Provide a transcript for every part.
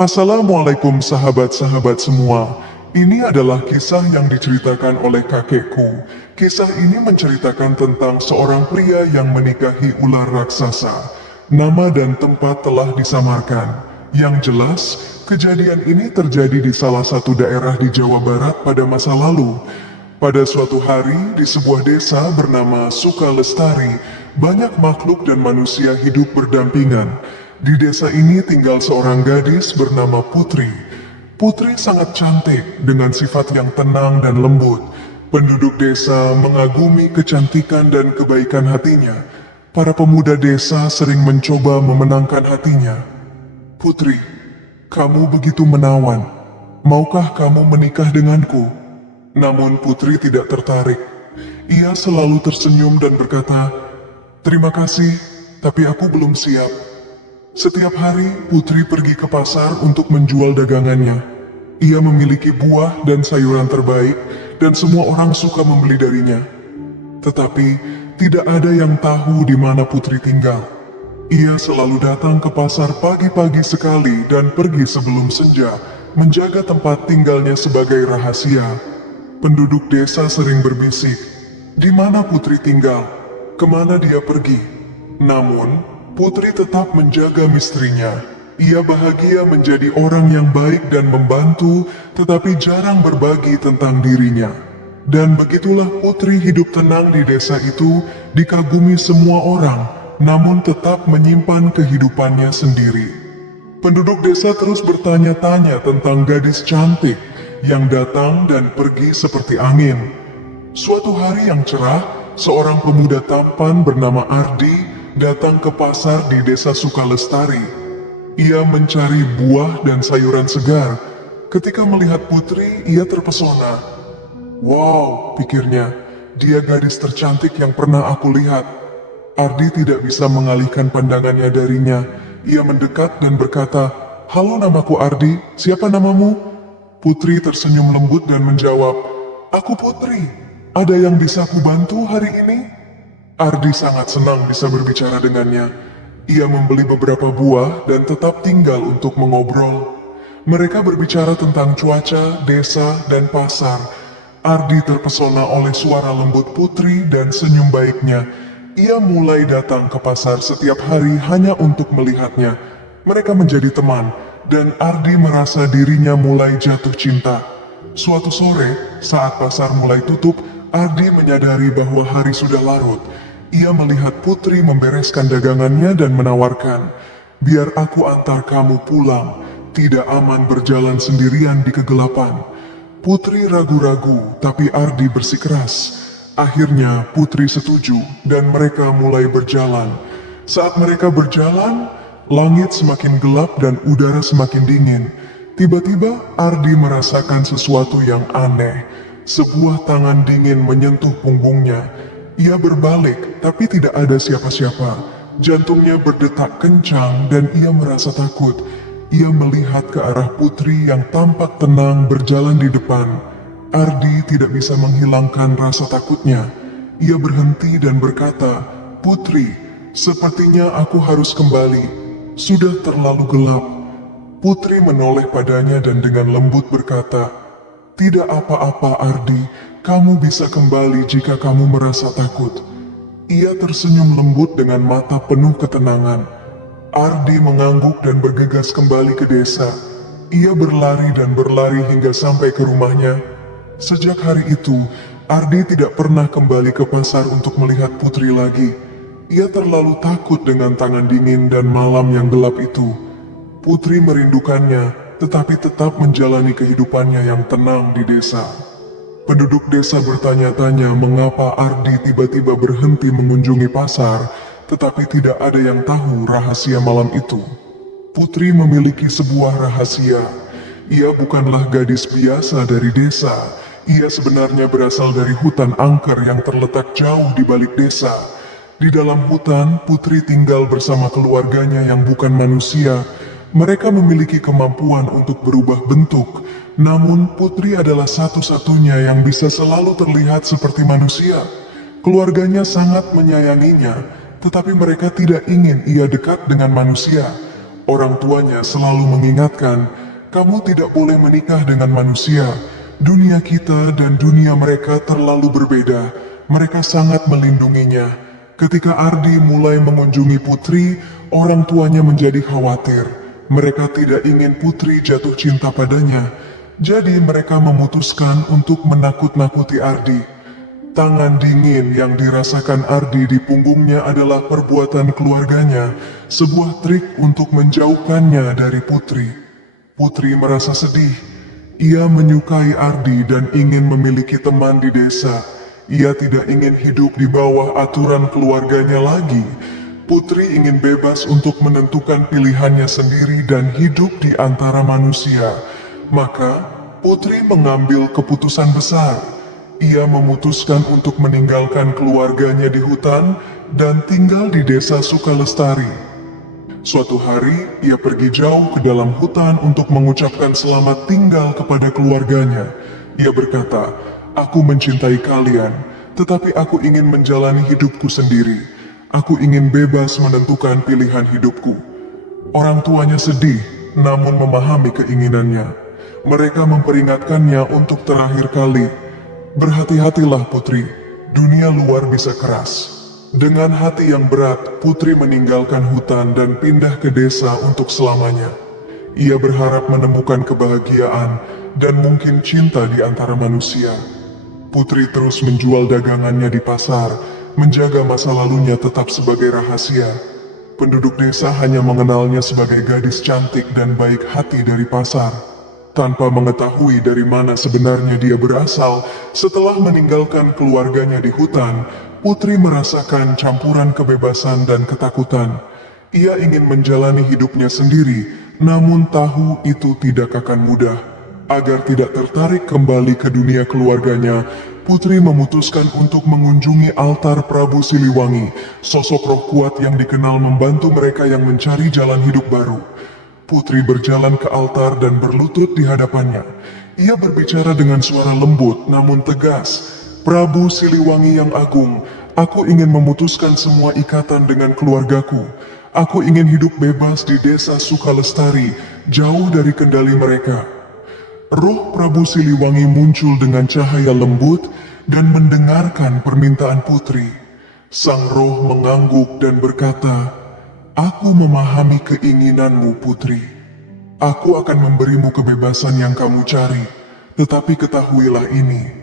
Assalamualaikum sahabat-sahabat semua. Ini adalah kisah yang diceritakan oleh kakekku. Kisah ini menceritakan tentang seorang pria yang menikahi ular raksasa. Nama dan tempat telah disamarkan. Yang jelas, kejadian ini terjadi di salah satu daerah di Jawa Barat pada masa lalu. Pada suatu hari, di sebuah desa bernama Sukalestari, banyak makhluk dan manusia hidup berdampingan. Di desa ini tinggal seorang gadis bernama Putri. Putri sangat cantik dengan sifat yang tenang dan lembut. Penduduk desa mengagumi kecantikan dan kebaikan hatinya. Para pemuda desa sering mencoba memenangkan hatinya. "Putri, kamu begitu menawan. Maukah kamu menikah denganku?" Namun Putri tidak tertarik. Ia selalu tersenyum dan berkata, "Terima kasih, tapi aku belum siap." Setiap hari, Putri pergi ke pasar untuk menjual dagangannya. Ia memiliki buah dan sayuran terbaik, dan semua orang suka membeli darinya. Tetapi, tidak ada yang tahu di mana Putri tinggal. Ia selalu datang ke pasar pagi-pagi sekali dan pergi sebelum senja, menjaga tempat tinggalnya sebagai rahasia. Penduduk desa sering berbisik, "Di mana Putri tinggal? Kemana dia pergi?" Namun, Putri tetap menjaga misterinya. Ia bahagia menjadi orang yang baik dan membantu, tetapi jarang berbagi tentang dirinya. Dan begitulah Putri hidup tenang di desa itu, dikagumi semua orang, namun tetap menyimpan kehidupannya sendiri. Penduduk desa terus bertanya-tanya tentang gadis cantik yang datang dan pergi seperti angin. Suatu hari yang cerah, seorang pemuda tampan bernama Ardi datang ke pasar di desa Sukalestari. Ia mencari buah dan sayuran segar. Ketika melihat Putri, ia terpesona. "Wow," pikirnya, "dia gadis tercantik yang pernah aku lihat." Ardi tidak bisa mengalihkan pandangannya darinya. Ia mendekat dan berkata, "Halo, namaku Ardi, siapa namamu?" Putri tersenyum lembut dan menjawab, "Aku Putri, ada yang bisa kubantu hari ini?" Ardi sangat senang bisa berbicara dengannya. Ia membeli beberapa buah dan tetap tinggal untuk mengobrol. Mereka berbicara tentang cuaca, desa, dan pasar. Ardi terpesona oleh suara lembut Putri dan senyum baiknya. Ia mulai datang ke pasar setiap hari hanya untuk melihatnya. Mereka menjadi teman, dan Ardi merasa dirinya mulai jatuh cinta. Suatu sore, saat pasar mulai tutup, Ardi menyadari bahwa hari sudah larut. Ia melihat Putri membereskan dagangannya dan menawarkan, "Biar aku antar kamu pulang, tidak aman berjalan sendirian di kegelapan." Putri ragu-ragu, tapi Ardi bersikeras. Akhirnya Putri setuju dan mereka mulai berjalan. Saat mereka berjalan, langit semakin gelap dan udara semakin dingin. Tiba-tiba Ardi merasakan sesuatu yang aneh. Sebuah tangan dingin menyentuh punggungnya. Ia berbalik, tapi tidak ada siapa-siapa. Jantungnya berdetak kencang dan ia merasa takut. Ia melihat ke arah Putri yang tampak tenang berjalan di depan. Ardi tidak bisa menghilangkan rasa takutnya. Ia berhenti dan berkata, "Putri, sepertinya aku harus kembali. Sudah terlalu gelap." Putri menoleh padanya dan dengan lembut berkata, "Tidak apa-apa Ardi, kamu bisa kembali jika kamu merasa takut." Ia tersenyum lembut dengan mata penuh ketenangan. Ardi mengangguk dan bergegas kembali ke desa. Ia berlari dan berlari hingga sampai ke rumahnya. Sejak hari itu, Ardi tidak pernah kembali ke pasar untuk melihat Putri lagi. Ia terlalu takut dengan tangan dingin dan malam yang gelap itu. Putri merindukannya, tetapi tetap menjalani kehidupannya yang tenang di desa. Penduduk desa bertanya-tanya mengapa Ardi tiba-tiba berhenti mengunjungi pasar, tetapi tidak ada yang tahu rahasia malam itu. Putri memiliki sebuah rahasia. Ia bukanlah gadis biasa dari desa. Ia sebenarnya berasal dari hutan angker yang terletak jauh di balik desa. Di dalam hutan, Putri tinggal bersama keluarganya yang bukan manusia. Mereka memiliki kemampuan untuk berubah bentuk, namun Putri adalah satu-satunya yang bisa selalu terlihat seperti manusia. Keluarganya sangat menyayanginya, tetapi mereka tidak ingin ia dekat dengan manusia. Orang tuanya selalu mengingatkan, kamu tidak boleh menikah dengan manusia. Dunia kita dan dunia mereka terlalu berbeda. Mereka sangat melindunginya. Ketika Ardi mulai mengunjungi Putri, orang tuanya menjadi khawatir. Mereka tidak ingin Putri jatuh cinta padanya. Jadi mereka memutuskan untuk menakut-nakuti Ardi. Tangan dingin yang dirasakan Ardi di punggungnya adalah perbuatan keluarganya, sebuah trik untuk menjauhkannya dari Putri. Putri merasa sedih. Ia menyukai Ardi dan ingin memiliki teman di desa. Ia tidak ingin hidup di bawah aturan keluarganya lagi. Putri ingin bebas untuk menentukan pilihannya sendiri dan hidup di antara manusia. Maka, Putri mengambil keputusan besar. Ia memutuskan untuk meninggalkan keluarganya di hutan dan tinggal di desa Sukalestari. Suatu hari, ia pergi jauh ke dalam hutan untuk mengucapkan selamat tinggal kepada keluarganya. Ia berkata, "Aku mencintai kalian, tetapi aku ingin menjalani hidupku sendiri. Aku ingin bebas menentukan pilihan hidupku." Orang tuanya sedih, namun memahami keinginannya. Mereka memperingatkannya untuk terakhir kali. "Berhati-hatilah Putri, dunia luar bisa keras." Dengan hati yang berat, Putri meninggalkan hutan dan pindah ke desa untuk selamanya. Ia berharap menemukan kebahagiaan dan mungkin cinta di antara manusia. Putri terus menjual dagangannya di pasar, menjaga masa lalunya tetap sebagai rahasia. Penduduk desa hanya mengenalnya sebagai gadis cantik dan baik hati dari pasar. Tanpa mengetahui dari mana sebenarnya dia berasal, setelah meninggalkan keluarganya di hutan, Putri merasakan campuran kebebasan dan ketakutan. Ia ingin menjalani hidupnya sendiri, namun tahu itu tidak akan mudah. Agar tidak tertarik kembali ke dunia keluarganya, Putri memutuskan untuk mengunjungi altar Prabu Siliwangi, sosok roh kuat yang dikenal membantu mereka yang mencari jalan hidup baru. Putri berjalan ke altar dan berlutut di hadapannya. Ia berbicara dengan suara lembut namun tegas. "Prabu Siliwangi yang agung, aku ingin memutuskan semua ikatan dengan keluargaku. Aku ingin hidup bebas di desa Sukalestari, jauh dari kendali mereka." Roh Prabu Siliwangi muncul dengan cahaya lembut dan mendengarkan permintaan Putri. Sang roh mengangguk dan berkata, "Aku memahami keinginanmu, Putri. Aku akan memberimu kebebasan yang kamu cari, tetapi ketahuilah ini.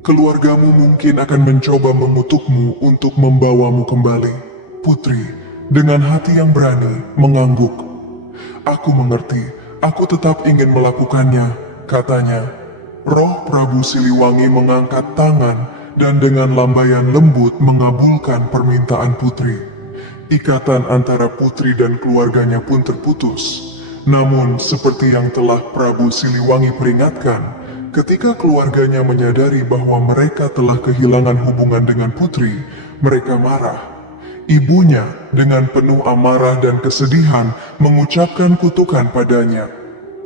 Keluargamu mungkin akan mencoba mengutukmu untuk membawamu kembali." Putri, dengan hati yang berani, mengangguk. "Aku mengerti, aku tetap ingin melakukannya," katanya. Roh Prabu Siliwangi mengangkat tangan dan dengan lambaian lembut mengabulkan permintaan Putri. Ikatan antara Putri dan keluarganya pun terputus. Namun, seperti yang telah Prabu Siliwangi peringatkan, ketika keluarganya menyadari bahwa mereka telah kehilangan hubungan dengan Putri, mereka marah. Ibunya dengan penuh amarah dan kesedihan mengucapkan kutukan padanya.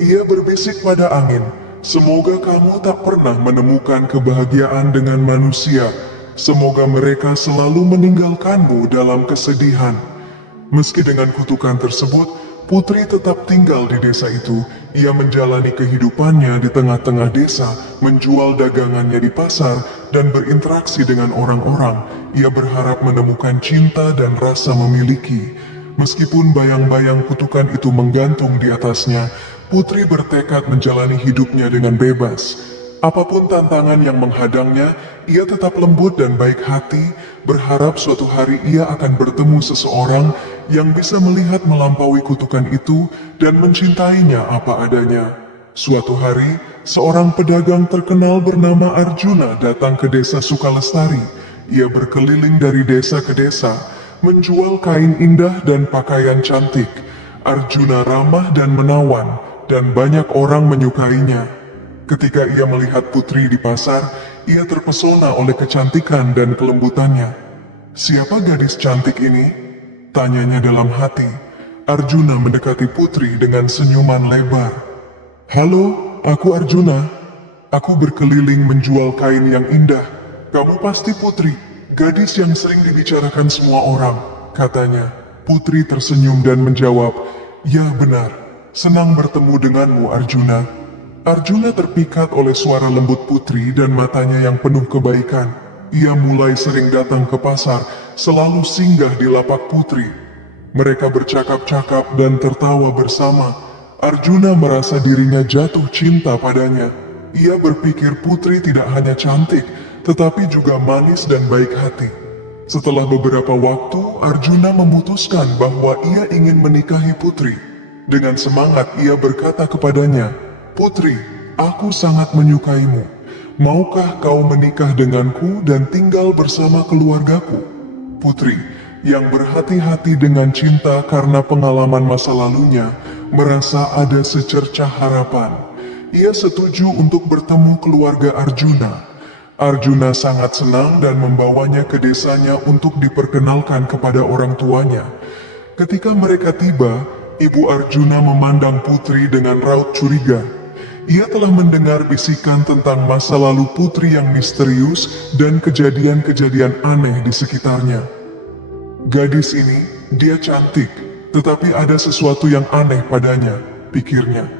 Ia berbisik pada angin, "Semoga kamu tak pernah menemukan kebahagiaan dengan manusia. Semoga mereka selalu meninggalkanmu dalam kesedihan." Meski dengan kutukan tersebut, Putri tetap tinggal di desa itu. Ia menjalani kehidupannya di tengah-tengah desa, menjual dagangannya di pasar, dan berinteraksi dengan orang-orang. Ia berharap menemukan cinta dan rasa memiliki. Meskipun bayang-bayang kutukan itu menggantung di atasnya, Putri bertekad menjalani hidupnya dengan bebas. Apapun tantangan yang menghadangnya, ia tetap lembut dan baik hati, berharap suatu hari ia akan bertemu seseorang yang bisa melihat melampaui kutukan itu dan mencintainya apa adanya. Suatu hari, seorang pedagang terkenal bernama Arjuna datang ke desa Sukalestari. Ia berkeliling dari desa ke desa, menjual kain indah dan pakaian cantik. Arjuna ramah dan menawan, dan banyak orang menyukainya. Ketika ia melihat Putri di pasar, ia terpesona oleh kecantikan dan kelembutannya. "Siapa gadis cantik ini?" tanyanya dalam hati. Arjuna mendekati Putri dengan senyuman lebar. "Halo, aku Arjuna. Aku berkeliling menjual kain yang indah. Kamu pasti Putri, gadis yang sering dibicarakan semua orang," katanya. Putri tersenyum dan menjawab, Ya benar, senang bertemu denganmu Arjuna. Arjuna terpikat oleh suara lembut putri dan matanya yang penuh kebaikan. Ia mulai sering datang ke pasar, selalu singgah di lapak putri. Mereka bercakap-cakap dan tertawa bersama. Arjuna merasa dirinya jatuh cinta padanya. Ia berpikir putri tidak hanya cantik, tetapi juga manis dan baik hati. Setelah beberapa waktu, Arjuna memutuskan bahwa ia ingin menikahi putri. Dengan semangat ia berkata kepadanya, "Putri, aku sangat menyukaimu. Maukah kau menikah denganku dan tinggal bersama keluargaku?" Putri, yang berhati-hati dengan cinta karena pengalaman masa lalunya, merasa ada secercah harapan. Ia setuju untuk bertemu keluarga Arjuna. Arjuna sangat senang dan membawanya ke desanya untuk diperkenalkan kepada orang tuanya. Ketika mereka tiba, ibu Arjuna memandang putri dengan raut curiga. Ia telah mendengar bisikan tentang masa lalu putri yang misterius dan kejadian-kejadian aneh di sekitarnya. Gadis ini, dia cantik, tetapi ada sesuatu yang aneh padanya, pikirnya.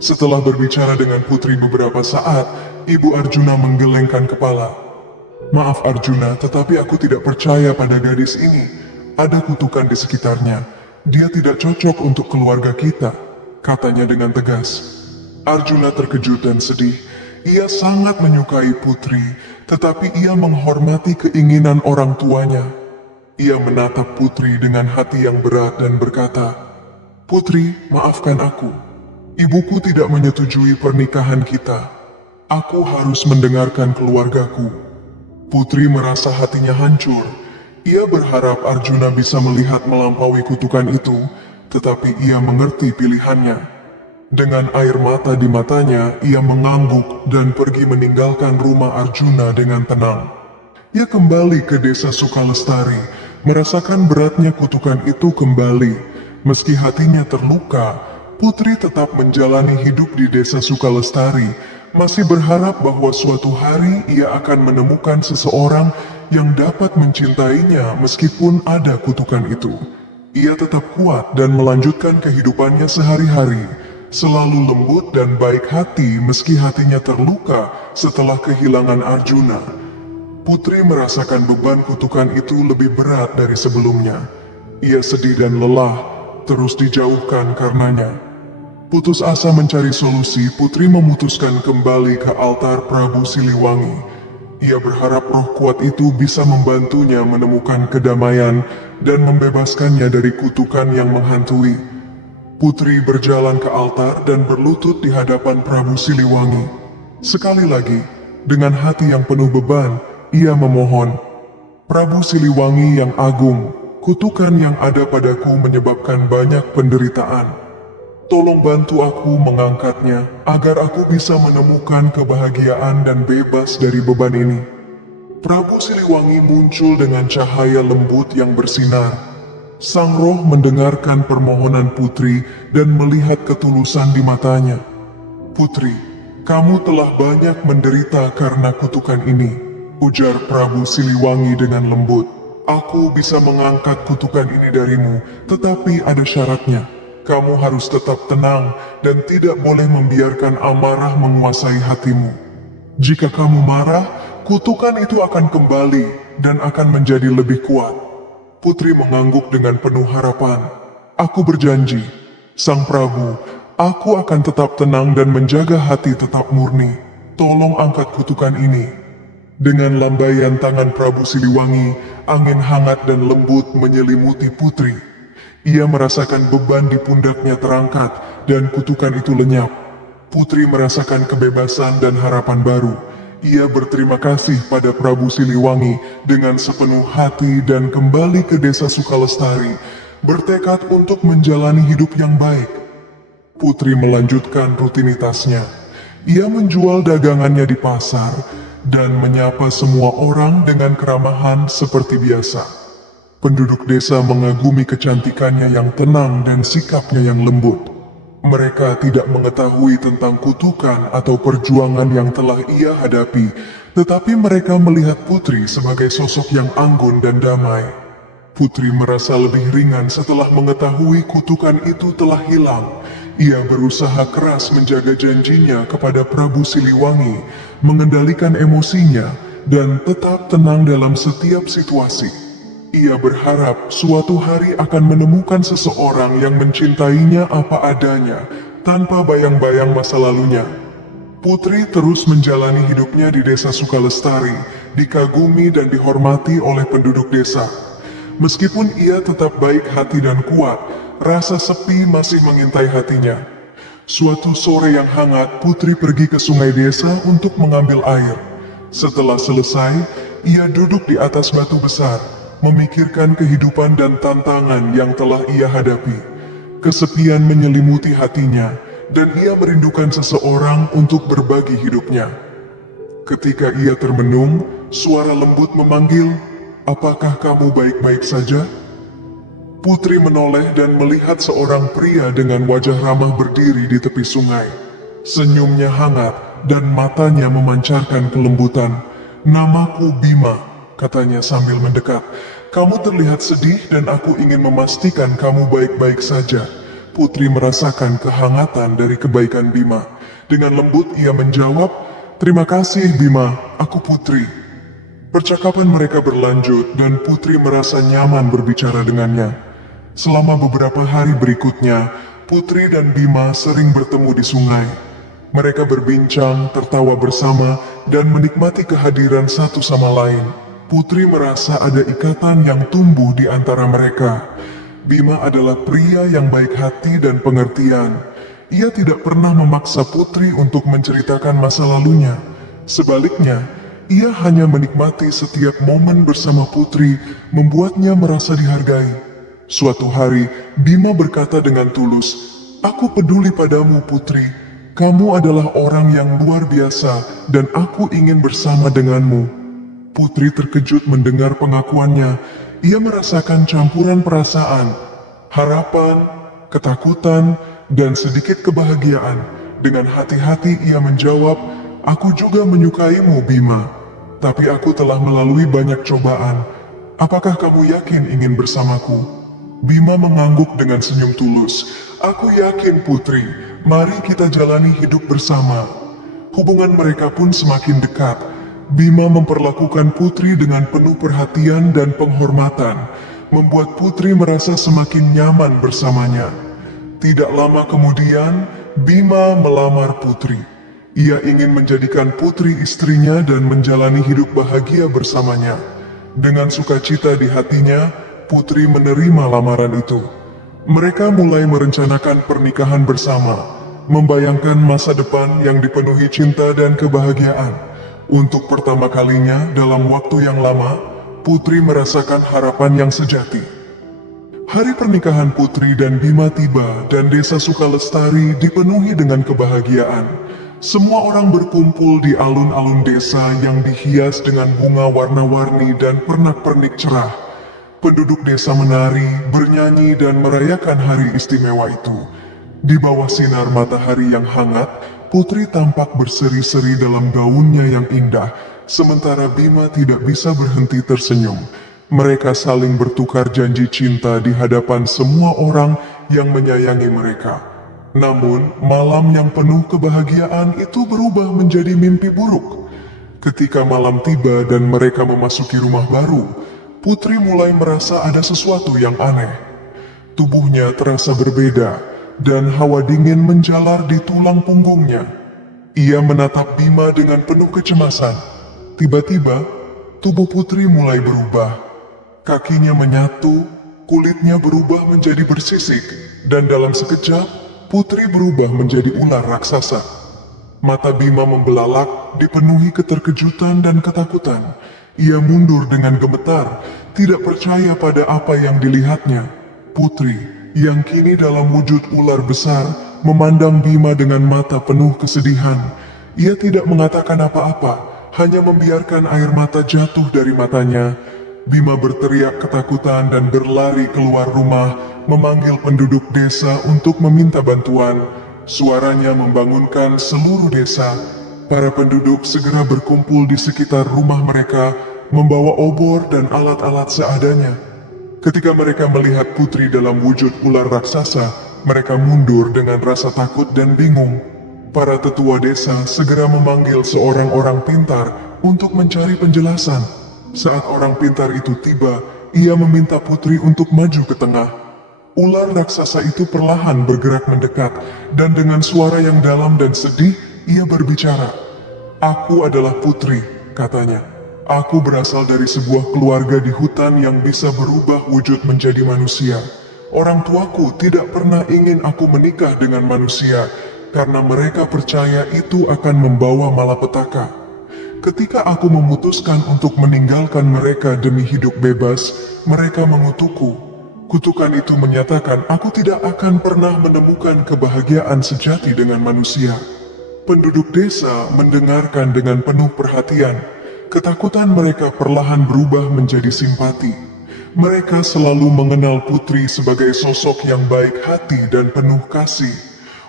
Setelah berbicara dengan putri beberapa saat, ibu Arjuna menggelengkan kepala. "Maaf Arjuna, tetapi aku tidak percaya pada gadis ini. Ada kutukan di sekitarnya. Dia tidak cocok untuk keluarga kita," katanya dengan tegas. Arjuna terkejut dan sedih. Ia sangat menyukai putri, tetapi ia menghormati keinginan orang tuanya. Ia menatap putri dengan hati yang berat dan berkata, "Putri, maafkan aku. Ibuku tidak menyetujui pernikahan kita. Aku harus mendengarkan keluargaku." Putri merasa hatinya hancur. Ia berharap Arjuna bisa melihat melampaui kutukan itu, tetapi ia mengerti pilihannya. Dengan air mata di matanya, ia mengangguk dan pergi meninggalkan rumah Arjuna dengan tenang. Ia kembali ke desa Sukalestari, merasakan beratnya kutukan itu kembali. Meski hatinya terluka, putri tetap menjalani hidup di desa Sukalestari, masih berharap bahwa suatu hari ia akan menemukan seseorang yang dapat mencintainya meskipun ada kutukan itu. Ia tetap kuat dan melanjutkan kehidupannya sehari-hari, selalu lembut dan baik hati meski hatinya terluka setelah kehilangan Arjuna. Putri merasakan beban kutukan itu lebih berat dari sebelumnya. Ia sedih dan lelah, terus dijauhkan karenanya. Putus asa mencari solusi, Putri memutuskan kembali ke altar Prabu Siliwangi. Ia berharap roh kuat itu bisa membantunya menemukan kedamaian dan membebaskannya dari kutukan yang menghantui. Putri berjalan ke altar dan berlutut di hadapan Prabu Siliwangi. Sekali lagi, dengan hati yang penuh beban, ia memohon, "Prabu Siliwangi yang agung, kutukan yang ada padaku menyebabkan banyak penderitaan. Tolong bantu aku mengangkatnya, agar aku bisa menemukan kebahagiaan dan bebas dari beban ini." Prabu Siliwangi muncul dengan cahaya lembut yang bersinar. Sang roh mendengarkan permohonan putri dan melihat ketulusan di matanya. "Putri, kamu telah banyak menderita karena kutukan ini," ujar Prabu Siliwangi dengan lembut. "Aku bisa mengangkat kutukan ini darimu, tetapi ada syaratnya. Kamu harus tetap tenang dan tidak boleh membiarkan amarah menguasai hatimu. Jika kamu marah, kutukan itu akan kembali dan akan menjadi lebih kuat." Putri mengangguk dengan penuh harapan. "Aku berjanji, Sang Prabu, aku akan tetap tenang dan menjaga hati tetap murni. Tolong angkat kutukan ini." Dengan lambaian tangan Prabu Siliwangi, angin hangat dan lembut menyelimuti Putri. Ia merasakan beban di pundaknya terangkat dan kutukan itu lenyap. Putri merasakan kebebasan dan harapan baru. Ia berterima kasih pada Prabu Siliwangi dengan sepenuh hati dan kembali ke desa Sukalestari, bertekad untuk menjalani hidup yang baik. Putri melanjutkan rutinitasnya. Ia menjual dagangannya di pasar dan menyapa semua orang dengan keramahan seperti biasa. Penduduk desa mengagumi kecantikannya yang tenang dan sikapnya yang lembut. Mereka tidak mengetahui tentang kutukan atau perjuangan yang telah ia hadapi, tetapi mereka melihat Putri sebagai sosok yang anggun dan damai. Putri merasa lebih ringan setelah mengetahui kutukan itu telah hilang. Ia berusaha keras menjaga janjinya kepada Prabu Siliwangi, mengendalikan emosinya, dan tetap tenang dalam setiap situasi. Ia berharap suatu hari akan menemukan seseorang yang mencintainya apa adanya, tanpa bayang-bayang masa lalunya. Putri terus menjalani hidupnya di desa Sukalestari, dikagumi dan dihormati oleh penduduk desa. Meskipun ia tetap baik hati dan kuat, rasa sepi masih mengintai hatinya. Suatu sore yang hangat, Putri pergi ke sungai desa untuk mengambil air. Setelah selesai, ia duduk di atas batu besar, memikirkan kehidupan dan tantangan yang telah ia hadapi. Kesepian menyelimuti hatinya, dan ia merindukan seseorang untuk berbagi hidupnya. Ketika ia termenung, suara lembut memanggil, "Apakah kamu baik-baik saja?" Putri menoleh dan melihat seorang pria dengan wajah ramah berdiri di tepi sungai. Senyumnya hangat dan matanya memancarkan kelembutan. "Namaku Bima," katanya sambil mendekat. "Kamu terlihat sedih dan aku ingin memastikan kamu baik-baik saja." Putri merasakan kehangatan dari kebaikan Bima. Dengan lembut ia menjawab, "Terima kasih Bima, aku Putri." Percakapan mereka berlanjut dan Putri merasa nyaman berbicara dengannya. Selama beberapa hari berikutnya, Putri dan Bima sering bertemu di sungai. Mereka berbincang, tertawa bersama, dan menikmati kehadiran satu sama lain. Putri merasa ada ikatan yang tumbuh di antara mereka. Bima adalah pria yang baik hati dan pengertian. Ia tidak pernah memaksa Putri untuk menceritakan masa lalunya. Sebaliknya, ia hanya menikmati setiap momen bersama Putri, membuatnya merasa dihargai. Suatu hari, Bima berkata dengan tulus, "Aku peduli padamu, Putri. Kamu adalah orang yang luar biasa, dan aku ingin bersama denganmu." Putri terkejut mendengar pengakuannya. Ia merasakan campuran perasaan, harapan, ketakutan, dan sedikit kebahagiaan. Dengan hati-hati ia menjawab, "Aku juga menyukaimu, Bima. Tapi aku telah melalui banyak cobaan. Apakah kamu yakin ingin bersamaku?" Bima mengangguk dengan senyum tulus. "Aku yakin, Putri. Mari kita jalani hidup bersama." Hubungan mereka pun semakin dekat. Bima memperlakukan Putri dengan penuh perhatian dan penghormatan, membuat Putri merasa semakin nyaman bersamanya. Tidak lama kemudian, Bima melamar Putri. Ia ingin menjadikan Putri istrinya dan menjalani hidup bahagia bersamanya. Dengan sukacita di hatinya, Putri menerima lamaran itu. Mereka mulai merencanakan pernikahan bersama, membayangkan masa depan yang dipenuhi cinta dan kebahagiaan. Untuk pertama kalinya dalam waktu yang lama, Putri merasakan harapan yang sejati. Hari pernikahan Putri dan Bima tiba dan desa Sukalestari dipenuhi dengan kebahagiaan. Semua orang berkumpul di alun-alun desa yang dihias dengan bunga warna-warni dan pernak-pernik cerah. Penduduk desa menari, bernyanyi, dan merayakan hari istimewa itu. Di bawah sinar matahari yang hangat, Putri tampak berseri-seri dalam gaunnya yang indah, sementara Bima tidak bisa berhenti tersenyum. Mereka saling bertukar janji cinta di hadapan semua orang yang menyayangi mereka. Namun, malam yang penuh kebahagiaan itu berubah menjadi mimpi buruk. Ketika malam tiba dan mereka memasuki rumah baru, Putri mulai merasa ada sesuatu yang aneh. Tubuhnya terasa berbeda, dan hawa dingin menjalar di tulang punggungnya. Ia menatap Bima dengan penuh kecemasan. Tiba-tiba, tubuh Putri mulai berubah. Kakinya menyatu, kulitnya berubah menjadi bersisik, dan dalam sekejap, Putri berubah menjadi ular raksasa. Mata Bima membelalak, dipenuhi keterkejutan dan ketakutan. Ia mundur dengan gemetar, tidak percaya pada apa yang dilihatnya. Putri, yang kini dalam wujud ular besar, memandang Bima dengan mata penuh kesedihan. Ia tidak mengatakan apa-apa, hanya membiarkan air mata jatuh dari matanya. Bima berteriak ketakutan dan berlari keluar rumah, memanggil penduduk desa untuk meminta bantuan. Suaranya membangunkan seluruh desa. Para penduduk segera berkumpul di sekitar rumah mereka, membawa obor dan alat-alat seadanya. Ketika mereka melihat putri dalam wujud ular raksasa, mereka mundur dengan rasa takut dan bingung. Para tetua desa segera memanggil seorang orang pintar untuk mencari penjelasan. Saat orang pintar itu tiba, ia meminta putri untuk maju ke tengah. Ular raksasa itu perlahan bergerak mendekat, dan dengan suara yang dalam dan sedih, ia berbicara. "Aku adalah putri," katanya. "Aku berasal dari sebuah keluarga di hutan yang bisa berubah wujud menjadi manusia. Orang tuaku tidak pernah ingin aku menikah dengan manusia, karena mereka percaya itu akan membawa malapetaka. Ketika aku memutuskan untuk meninggalkan mereka demi hidup bebas, mereka mengutukku. Kutukan itu menyatakan aku tidak akan pernah menemukan kebahagiaan sejati dengan manusia." Penduduk desa mendengarkan dengan penuh perhatian. Ketakutan mereka perlahan berubah menjadi simpati. Mereka selalu mengenal putri sebagai sosok yang baik hati dan penuh kasih.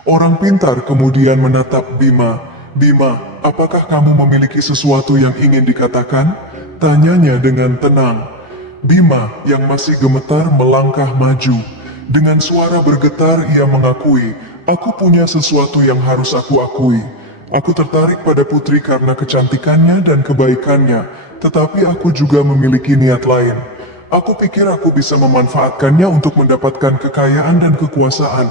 Orang pintar kemudian menatap Bima. "Bima, apakah kamu memiliki sesuatu yang ingin dikatakan?" tanyanya dengan tenang. Bima yang masih gemetar melangkah maju. Dengan suara bergetar ia mengakui, "Aku punya sesuatu yang harus aku akui. Aku tertarik pada putri karena kecantikannya dan kebaikannya, tetapi aku juga memiliki niat lain. Aku pikir aku bisa memanfaatkannya untuk mendapatkan kekayaan dan kekuasaan.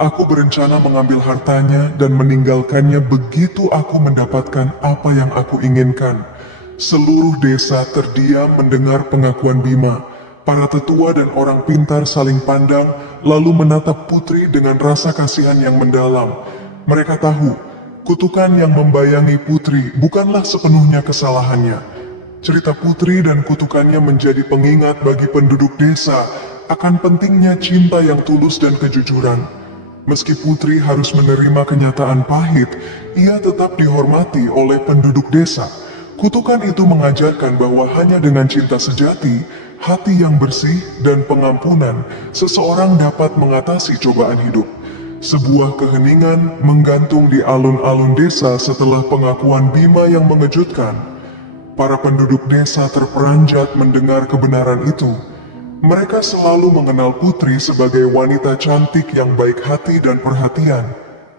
Aku berencana mengambil hartanya dan meninggalkannya begitu aku mendapatkan apa yang aku inginkan." Seluruh desa terdiam mendengar pengakuan Bima. Para tetua dan orang pintar saling pandang, lalu menatap putri dengan rasa kasihan yang mendalam. Mereka tahu, kutukan yang membayangi putri bukanlah sepenuhnya kesalahannya. Cerita putri dan kutukannya menjadi pengingat bagi penduduk desa akan pentingnya cinta yang tulus dan kejujuran. Meski putri harus menerima kenyataan pahit, ia tetap dihormati oleh penduduk desa. Kutukan itu mengajarkan bahwa hanya dengan cinta sejati, hati yang bersih, dan pengampunan, seseorang dapat mengatasi cobaan hidup. Sebuah keheningan menggantung di alun-alun desa setelah pengakuan Bima yang mengejutkan. Para penduduk desa terperanjat mendengar kebenaran itu. Mereka selalu mengenal putri sebagai wanita cantik yang baik hati dan perhatian.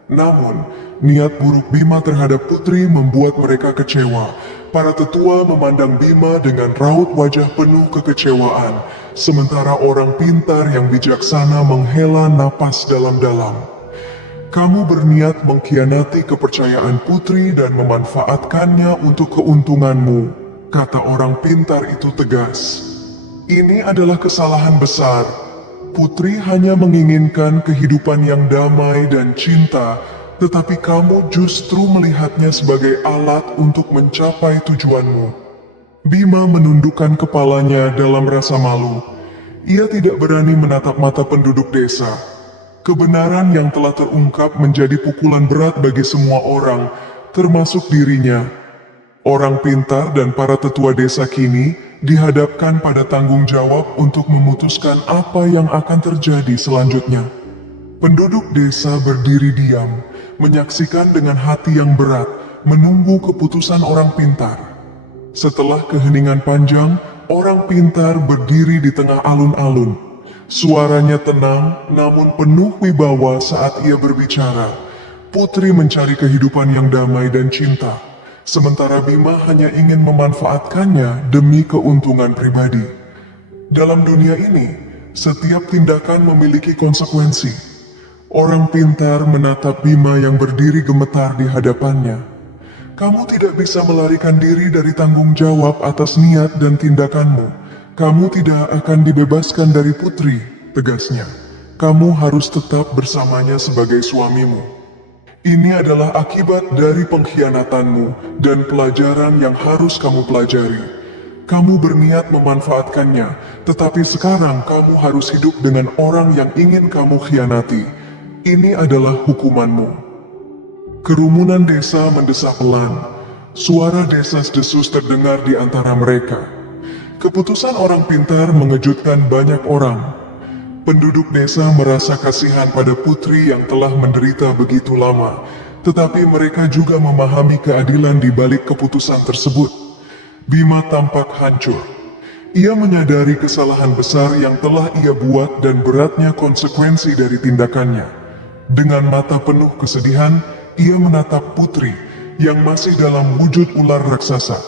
Namun, niat buruk Bima terhadap putri membuat mereka kecewa. Para tetua memandang Bima dengan raut wajah penuh kekecewaan, sementara orang pintar yang bijaksana menghela napas dalam-dalam. "Kamu berniat mengkhianati kepercayaan putri dan memanfaatkannya untuk keuntunganmu," kata orang pintar itu tegas. "Ini adalah kesalahan besar. Putri hanya menginginkan kehidupan yang damai dan cinta, tetapi kamu justru melihatnya sebagai alat untuk mencapai tujuanmu." Bima menundukkan kepalanya dalam rasa malu. Ia tidak berani menatap mata penduduk desa. Kebenaran yang telah terungkap menjadi pukulan berat bagi semua orang, termasuk dirinya. Orang pintar dan para tetua desa kini dihadapkan pada tanggung jawab untuk memutuskan apa yang akan terjadi selanjutnya. Penduduk desa berdiri diam, menyaksikan dengan hati yang berat, menunggu keputusan orang pintar. Setelah keheningan panjang, orang pintar berdiri di tengah alun-alun. Suaranya tenang, namun penuh wibawa saat ia berbicara. Putri mencari kehidupan yang damai dan cinta, sementara Bima hanya ingin memanfaatkannya demi keuntungan pribadi. Dalam dunia ini, setiap tindakan memiliki konsekuensi. Orang pintar menatap Bima yang berdiri gemetar di hadapannya. "Kamu tidak bisa melarikan diri dari tanggung jawab atas niat dan tindakanmu. Kamu tidak akan dibebaskan dari putri," tegasnya. "Kamu harus tetap bersamanya sebagai suamimu. Ini adalah akibat dari pengkhianatanmu dan pelajaran yang harus kamu pelajari. Kamu berniat memanfaatkannya, tetapi sekarang kamu harus hidup dengan orang yang ingin kamu khianati. Ini adalah hukumanmu." Kerumunan desa mendesak pelan. Suara desas-desus terdengar di antara mereka. Keputusan orang pintar mengejutkan banyak orang. Penduduk desa merasa kasihan pada putri yang telah menderita begitu lama, tetapi mereka juga memahami keadilan di balik keputusan tersebut. Bima tampak hancur. Ia menyadari kesalahan besar yang telah ia buat dan beratnya konsekuensi dari tindakannya. Dengan mata penuh kesedihan, ia menatap Putri yang masih dalam wujud ular raksasa.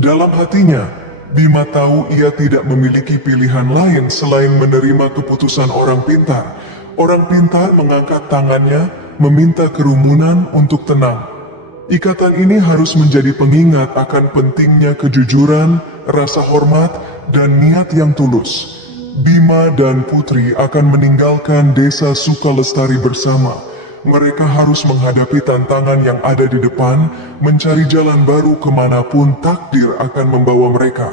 Dalam hatinya, Bima tahu ia tidak memiliki pilihan lain selain menerima keputusan orang pintar. Orang pintar mengangkat tangannya, meminta kerumunan untuk tenang. Ikatan ini harus menjadi pengingat akan pentingnya kejujuran, rasa hormat, dan niat yang tulus. Bima dan Putri akan meninggalkan desa Sukalestari bersama. Mereka harus menghadapi tantangan yang ada di depan, mencari jalan baru kemanapun takdir akan membawa mereka.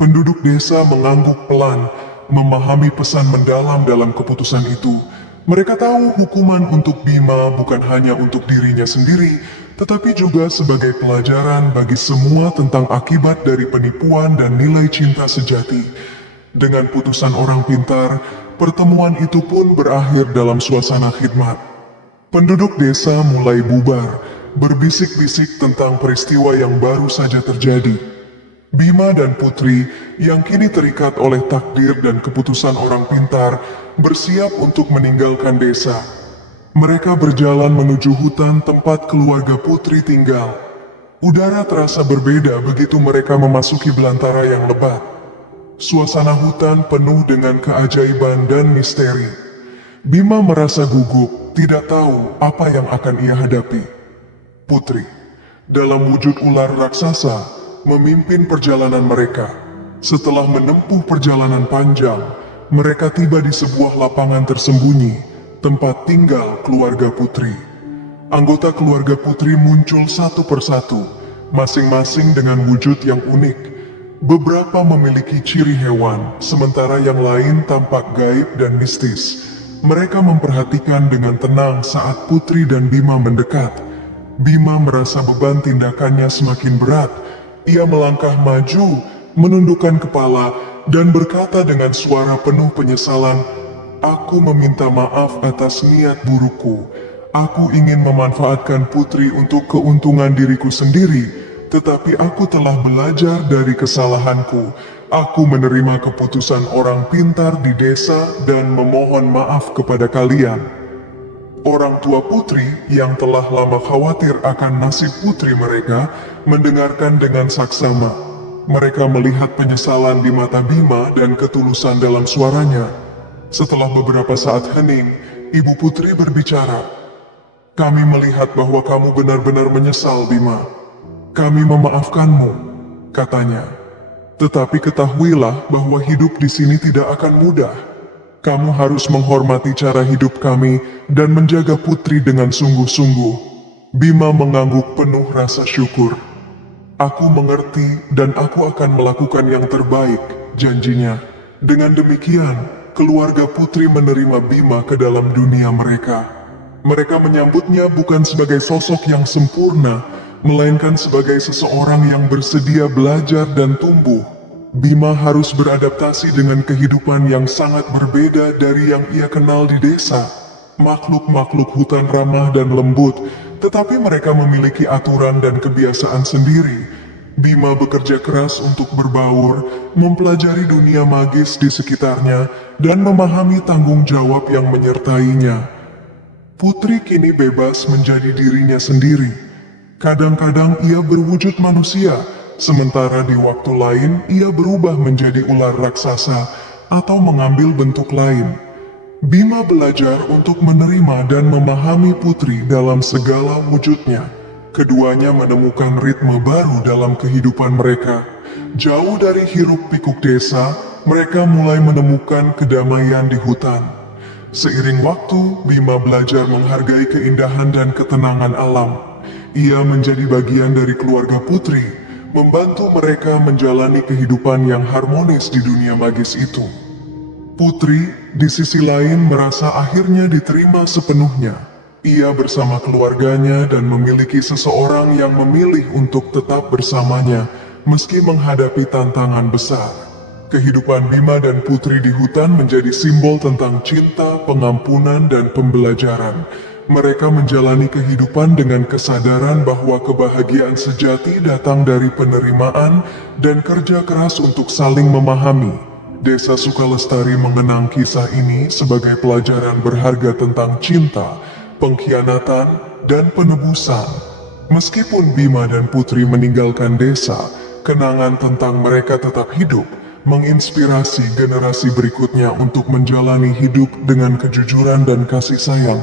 Penduduk desa mengangguk pelan, memahami pesan mendalam dalam keputusan itu. Mereka tahu hukuman untuk Bima bukan hanya untuk dirinya sendiri, tetapi juga sebagai pelajaran bagi semua tentang akibat dari penipuan dan nilai cinta sejati. Dengan putusan orang pintar, pertemuan itu pun berakhir dalam suasana khidmat. Penduduk desa mulai bubar, berbisik-bisik tentang peristiwa yang baru saja terjadi. Bima dan Putri yang kini terikat oleh takdir dan keputusan orang pintar bersiap untuk meninggalkan desa. Mereka berjalan menuju hutan tempat keluarga Putri tinggal. Udara terasa berbeda begitu mereka memasuki belantara yang lebat. Suasana hutan penuh dengan keajaiban dan misteri. Bima merasa gugup, tidak tahu apa yang akan ia hadapi. Putri, dalam wujud ular raksasa, memimpin perjalanan mereka. Setelah menempuh perjalanan panjang, mereka tiba di sebuah lapangan tersembunyi, tempat tinggal keluarga Putri. Anggota keluarga Putri muncul satu persatu, masing-masing dengan wujud yang unik. Beberapa memiliki ciri hewan, sementara yang lain tampak gaib dan mistis. Mereka memperhatikan dengan tenang saat Putri dan Bima mendekat. Bima merasa beban tindakannya semakin berat. Ia melangkah maju, menundukkan kepala, dan berkata dengan suara penuh penyesalan, "Aku meminta maaf atas niat burukku. Aku ingin memanfaatkan Putri untuk keuntungan diriku sendiri, tetapi aku telah belajar dari kesalahanku. Aku menerima keputusan orang pintar di desa dan memohon maaf kepada kalian." Orang tua Putri yang telah lama khawatir akan nasib putri mereka mendengarkan dengan saksama. Mereka melihat penyesalan di mata Bima dan ketulusan dalam suaranya. Setelah beberapa saat hening, Ibu Putri berbicara. "Kami melihat bahwa kamu benar-benar menyesal, Bima. Kami memaafkanmu," katanya. "Tetapi ketahuilah bahwa hidup di sini tidak akan mudah. Kamu harus menghormati cara hidup kami dan menjaga Putri dengan sungguh-sungguh." Bima mengangguk penuh rasa syukur. "Aku mengerti dan aku akan melakukan yang terbaik," janjinya. Dengan demikian, keluarga Putri menerima Bima ke dalam dunia mereka. Mereka menyambutnya bukan sebagai sosok yang sempurna, melainkan sebagai seseorang yang bersedia belajar dan tumbuh. Bima harus beradaptasi dengan kehidupan yang sangat berbeda dari yang ia kenal di desa. Makhluk-makhluk hutan ramah dan lembut, tetapi mereka memiliki aturan dan kebiasaan sendiri. Bima bekerja keras untuk berbaur, mempelajari dunia magis di sekitarnya, dan memahami tanggung jawab yang menyertainya. Putri kini bebas menjadi dirinya sendiri. Kadang-kadang ia berwujud manusia, sementara di waktu lain ia berubah menjadi ular raksasa atau mengambil bentuk lain. Bima belajar untuk menerima dan memahami Putri dalam segala wujudnya. Keduanya menemukan ritme baru dalam kehidupan mereka. Jauh dari hiruk-pikuk desa, mereka mulai menemukan kedamaian di hutan. Seiring waktu, Bima belajar menghargai keindahan dan ketenangan alam. Ia menjadi bagian dari keluarga Putri, membantu mereka menjalani kehidupan yang harmonis di dunia magis itu. Putri, di sisi lain, merasa akhirnya diterima sepenuhnya. Ia bersama keluarganya dan memiliki seseorang yang memilih untuk tetap bersamanya, meski menghadapi tantangan besar. Kehidupan Bima dan Putri di hutan menjadi simbol tentang cinta, pengampunan, dan pembelajaran. Mereka menjalani kehidupan dengan kesadaran bahwa kebahagiaan sejati datang dari penerimaan dan kerja keras untuk saling memahami. Desa Sukalestari mengenang kisah ini sebagai pelajaran berharga tentang cinta, pengkhianatan, dan penebusan. Meskipun Bima dan Putri meninggalkan desa, kenangan tentang mereka tetap hidup, menginspirasi generasi berikutnya untuk menjalani hidup dengan kejujuran dan kasih sayang.